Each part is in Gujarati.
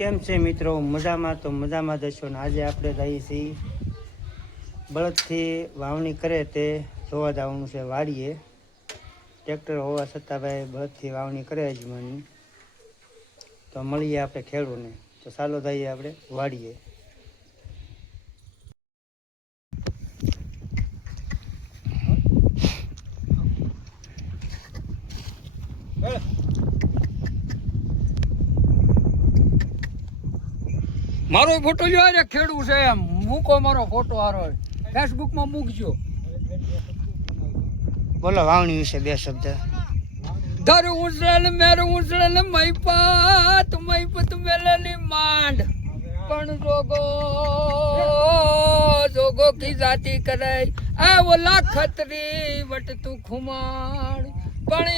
કેમ છે મિત્રો? મજામાં તો મજામાં જશો ને આજે આપણે જઈએ છીએ બળદથી વાવણી કરે તે જોવા જવાનું છે વાડીએ. ટ્રેક્ટર હોવા છતાં ભાઈ બળદથી વાવણી કરે અજમાની તો મળીએ આપણે ખેડૂને. તો ચાલો જઈએ આપણે વાડીએ. મારો ફોટો જો આ ખેડૂ છે એમ મૂકો મારો ફોટો હારો ફેસબુક માં મૂકજો. બોલો વાવણી વિશે બે શબ્દ. તારું ઉંસળે મેરું ઉંસળે મહીપાત મહીપત મેલેની માંડ પણ જોગો કી જાતી કરાય આ ઓલા ખતરી વટ તું ખુમાડ પણ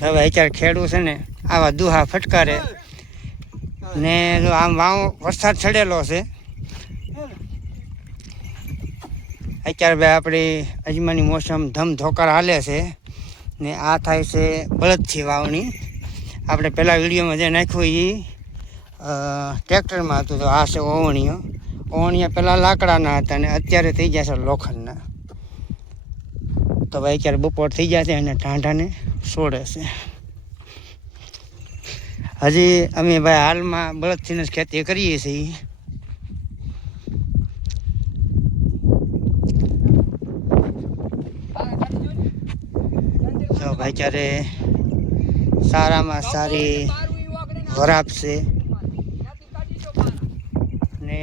હવે અત્યારે ખેડૂ છે ને આવા દુહા ફટકારે ને આમ વાવ વરસાદ ચડેલો છે. અત્યારે ભાઈ આપણી અજમાની મોસમ ધમધોકાર હાલે છે ને આ થાય છે બળદથી વાવણી. આપણે પહેલાં વિડીયોમાં જે નાખ્યું એ ટ્રેક્ટરમાં હતું તો આ છે ઓવણીઓ. ઓવણીયા પહેલાં લાકડાના હતા ને અત્યારે થઈ ગયા છે લોખંડના. તો ભાઈ અત્યારે બપોર થઈ ગયા છે અને ટાંઢાને છોડે છે. હજી અમે ભાઈ હાલમાં બળદથી જ ખેતી કરીએ છીએ. તો ભાઈ ત્યારે સારામાં સારી વરાપ છે ને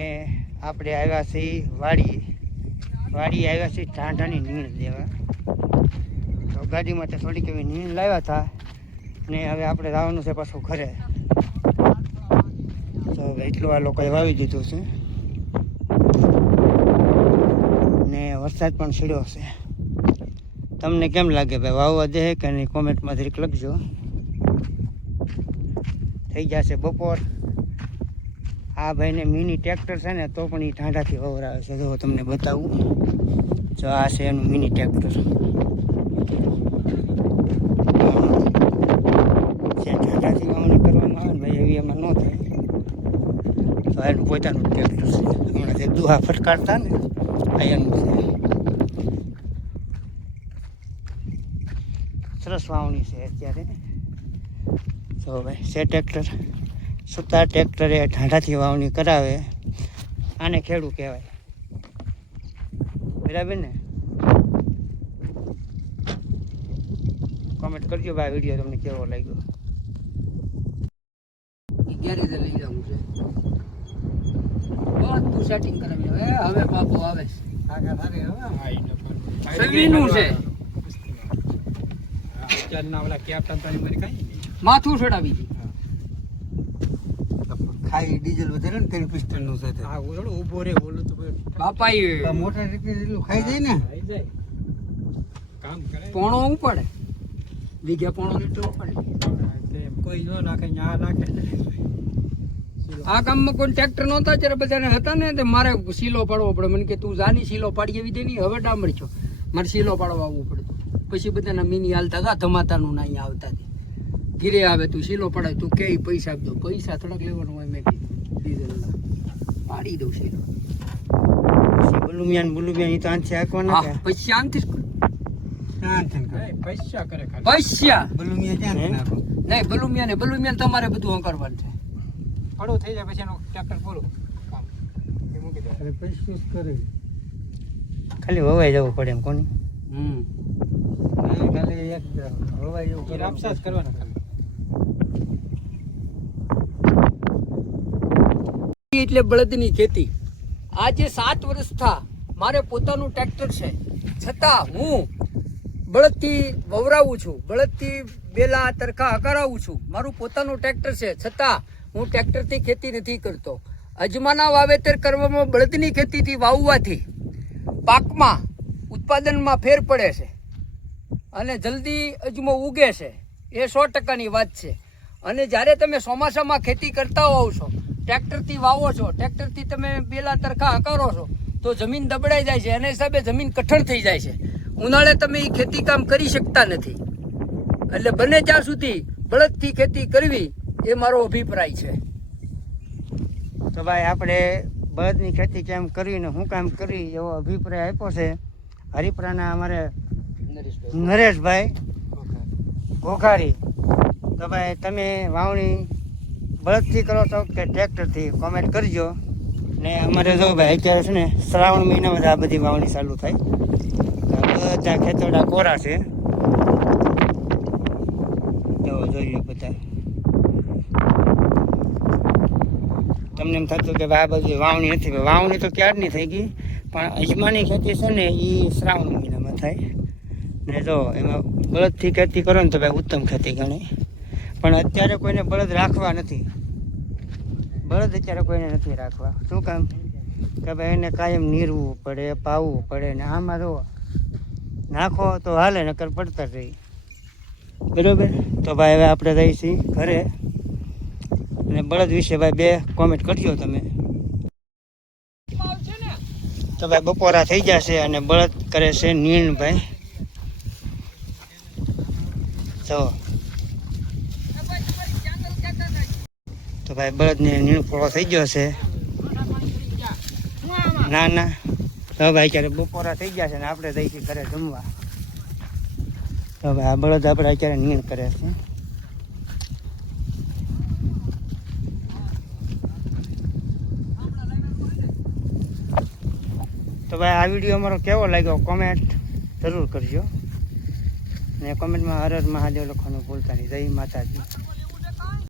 આપણે આવ્યા છીએ વાડીએ આવ્યા છીએ ટાંઢાની નીણ દેવા. તો ગાડીમાં તો થોડીક એવી નીણ લાવ્યા હતા ને હવે આપણે જવાનું છે પાછું ઘરે. તો એટલું આ લોકોએ વાવી દીધું છે ને વરસાદ પણ છેડ્યો છે. તમને કેમ લાગે ભાઈ વાવવા દે કે નહીં કોમેન્ટમાં જરીક લખજો. થઈ જશે બપોર. આ ભાઈને મિની ટ્રેક્ટર છે ને તો પણ એ ટાંઢાથી વવરાવે છે. જો તમને બતાવું, જો આ છે એનું મિની ટ્રેક્ટર. ટાંઢાથી વાવણી કરવામાં આવે ને ભાઈ એવી એમાં ન થાય. તો એનું પોતાનું ટ્રેક્ટર છે. હમણાં જે દુહા ફટકારતા ને આ એનું છે. સરસ વાવણી છે અત્યારે. તો ભાઈ છે ટ્રેક્ટર. સુતા ટ્રેક્ટરે ઢાંઢાથી વાવણી કરાવે આને ખેડૂ કહેવાય. બરાબર ને? કોમેન્ટ કરજો ભાઈ વિડીયો તમને કેવો લાગ્યો. ગેરેજે લઈ જવું છે બધું સેટિંગ કરાવી હવે બાપુ આવે સવીનું છે માથું ચડાવી ખાઈ ડીઝલ વધારે ને તેનું પિસ્ટન નું છે. હા ઓલો ઊભો રે ઓલું તો બાપા મોટા ટ્રેક્ટર એટલું ખાઈ જાય ને કામ કરે. પોણો ઉપડે વીઘે પોણો લીટર ઉપડે. કોઈ ન નાખે આ નાખે. આ કામમાં કોઈ ટ્રેક્ટર નહોતા ત્યારે બધાને હતા ને તે મારે સીલો પાડવો પડે. મને કે તું જાની સીલો પાડી એવી દે નહીં. હવે ડામર છો મારે સીલો પાડવા આવવું પડતું. પછી બધાના મિની હાલતા હતા ધમાતાનું ના અહીંયા આવતા હતી. ઘીરે આવે તું સીલો પડાય તું કે પૈસા આપજો. પૈસા થોડાક લેવાનું હોય મેં ડીઝલના પાડી દઉં સીલો. બલુમિયાન તો આનથી આંકવાના પછી શાંતિ પૈસા કરે પૈસા બલુમિયા ક્યાં નાખો નહીં. બલુમિયાન તમારે બધું કરવાનું છે. પડો થઈ જાય પછી એનું ટ્રેક્ટર પૂરું કામ મૂકી દે. અરે પૈસા કરે ખાલી વવાઈ જવું પડે એમ કોની. ખાલી એક હવાઈ એવું રાપસાસ કરવાના ખાલી. એટલે બળદની ખેતી આજે 7 વર્ષ થા મારે પોતાનું ટ્રેક્ટર છે છતાં હું બળદથી વવરાવું છું. બળદથી બેલા તરખા કરાવું છું. મારું પોતાનું ટ્રેક્ટર છે છતાં હું ટ્રેક્ટરથી ખેતી નથી કરતો. અજમાના વાવેતર કરવામાં બળદની ખેતીથી વાવવાથી પાકમાં ઉત્પાદનમાં ફેર પડે છે અને જલ્દી અજમો ઉગે છે. એ 100%ની વાત છે. અને જ્યારે તમે ચોમાસામાં ખેતી કરતા હોવ છો, ટ્રેક્ટરથી વાવો છો, ટ્રેક્ટરથી તમે બેલા તરખા કરો છો તો જમીન દબડાઈ જાય છે. એના હિસાબે જમીન કઠણ થઈ જાય છે. ઉનાળે તમે એ ખેતી કામ કરી શકતા નથી. એટલે બને ત્યાં સુધી બળદથી ખેતી કરવી એ મારો અભિપ્રાય છે. તો ભાઈ આપણે બળદની ખેતી કેમ કરવી ને શું કામ કરવી એવો અભિપ્રાય આપ્યો છે હરિપરાના અમારે નરેશભાઈ ઘોઘારી. તો ભાઈ તમે વાવણી બળદથી કરો છો કે ટ્રેક્ટરથી કોમેન્ટ કરજો. ને અમારે જો ભાઈ અત્યારે છે ને શ્રાવણ મહિનામાં જ આ બધી વાવણી ચાલુ થાય. તો બધા ખેતરડા કોરા છે. જો જોઈએ બધા. તમને એમ થતું કે ભાઈ આ બધી વાવણી નથી. વાવણી તો ક્યારની થઈ ગઈ, પણ અજમાની ખેતી છે ને એ શ્રાવણ મહિનામાં થાય. ને જો એમાં બળદથી ખેતી કરો ને તો ભાઈ ઉત્તમ ખેતી ગણાય. પણ અત્યારે કોઈને બળદ રાખવા નથી. બળદ અત્યારે કોઈને નથી રાખવા. શું કામ કે ભાઈ એને કાયમ નીરવું પડે, પાવવું પડે. ને આમાં જો નાખો તો હાલે, નકર પડતા જ રહી. બરાબર. તો ભાઈ હવે આપણે રહી છીએ ઘરે. અને બળદ વિશે ભાઈ 2 કોમેન્ટ કરજો તમે. તો ભાઈ બપોરા થઈ જશે અને બળદ કરે છે નીણ ભાઈ. તો ભાઈ બળદને નીણ પૂરો થઈ ગયો છે. ના ના તો ભાઈ અત્યારે બપોરા થઈ ગયા છે ને આપણે જઈશું ઘરે જમવા. તો ભાઈ આ બળદ આપણે અત્યારે નીણ કરે છે. તો ભાઈ આ વિડીયો અમારો કેવો લાગ્યો કોમેન્ટ જરૂર કરજો. ને કોમેન્ટમાં હર હર મહાદેવ લખવાનું ભૂલતા નહીં. જય માતાજી.